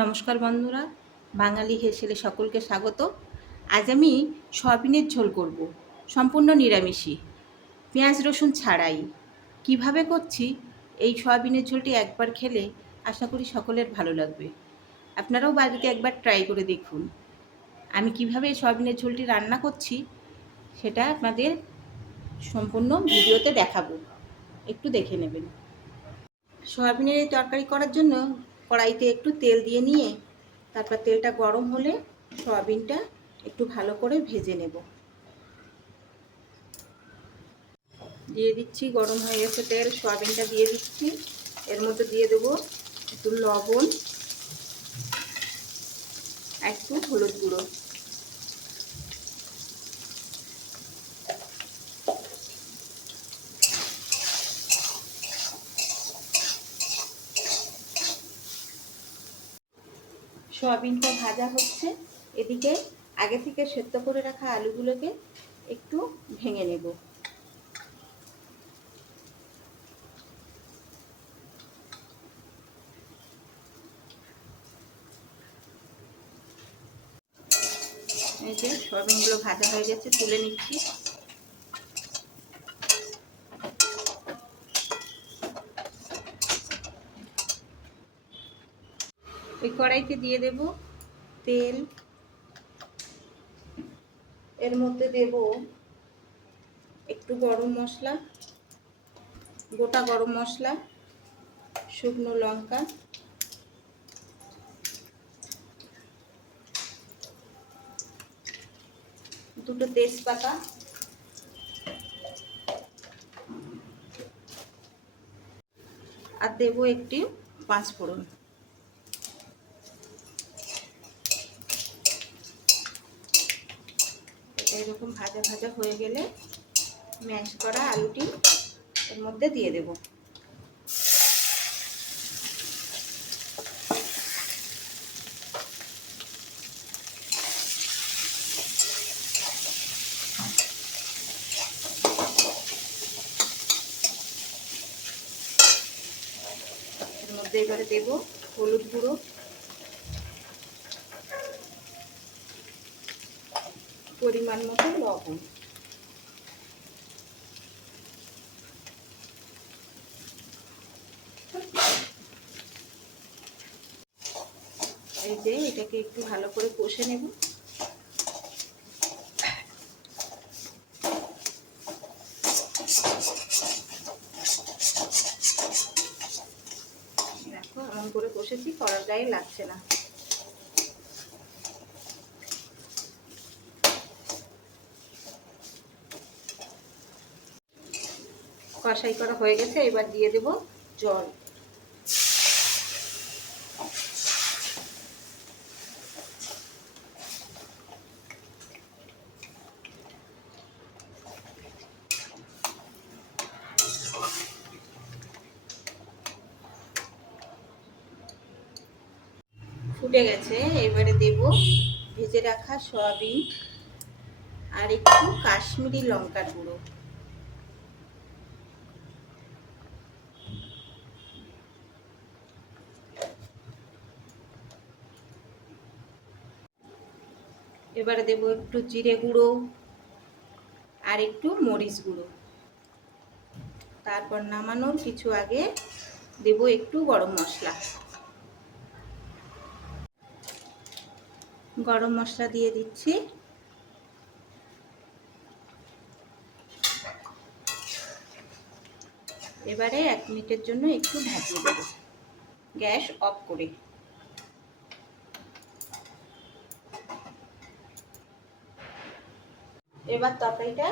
নমস্কার বন্ধুরা, বাঙালি হেসেলে সকলকে স্বাগত। আজ আমি সয়াবিনের ঝোল করব, সম্পূর্ণ নিরামিষই, পেঁয়াজ রসুন ছাড়াই। কিভাবে করছি এই সয়াবিনের ঝোলটি একবার খেলে আশা করি সকলের ভালো লাগবে। আপনারাও বাড়িতে একবার ট্রাই করে দেখুন। আমি কিভাবে এই সয়াবিনের ঝোলটি রান্না করছি সেটা আপনাদের সম্পূর্ণ ভিডিওতে দেখাবো, একটু দেখে নেবেন। সয়াবিনের এই তরকারি করার জন্য কড়াইতে একটু তেল দিয়ে নিয়ে তারপর তেলটা গরম হলে সয়াবিনটা একটু ভালো করে ভেজে নেব। দিয়ে দিচ্ছি, গরম হয়ে গেছে তেল, সয়াবিনটা দিয়ে দিচ্ছি। এর মধ্যে দিয়ে দেবো একটু লবণ, একটু হলুদ গুঁড়ো। সয়াবিনটা ভাজা হচ্ছে, এদিকে আগে থেকে সেদ্ধ করে রাখা আলুগুলোকে একটু ভেঙে নেব। এই যে সয়াবিনগুলো ভাজা হয়ে গেছে, তুলে নিচ্ছি। ওই কড়াইতে দিয়ে দেব তেল, এর মধ্যে দেব একটু গরম মশলা, গোটা গরম মশলা, শুকনো লঙ্কা, দুটো তেজপাতা, আর দেবো একটি পাঁচফোড়ন। এরকম ভাজা ভাজা হয়ে গেলে ম্যাশ করা আলুটি এর মধ্যে দিয়ে দেব। এর মধ্যে এবারে দেব হলুদ গুঁড়ো, পরিমাণ মতো লবণ। এই যে এটাকে একটু ভালো করে কষে নেব। দেখো এমন করে কষেছি, কড়ার গায়ে লাগছে না। কষাই করা হয়ে গেছে, এবার দিয়ে দেব জল। ফুটে গেছে, এবারে দেব ভেজে রাখা সয়াবিন আর একটু কাশ্মীরি লঙ্কার গুঁড়ো। এবারে দেব একটু জিরে গুঁড়ো আর একটু মরিচ গুঁড়ো। তারপর নামানোর কিছু আগে দেব একটু গরম মশলা। গরম মশলা দিয়ে দিচ্ছি। এবারে 1 মিনিটের জন্য একটু ঢাকিয়ে দেব, গ্যাস অফ করে। এবার তরকারিটা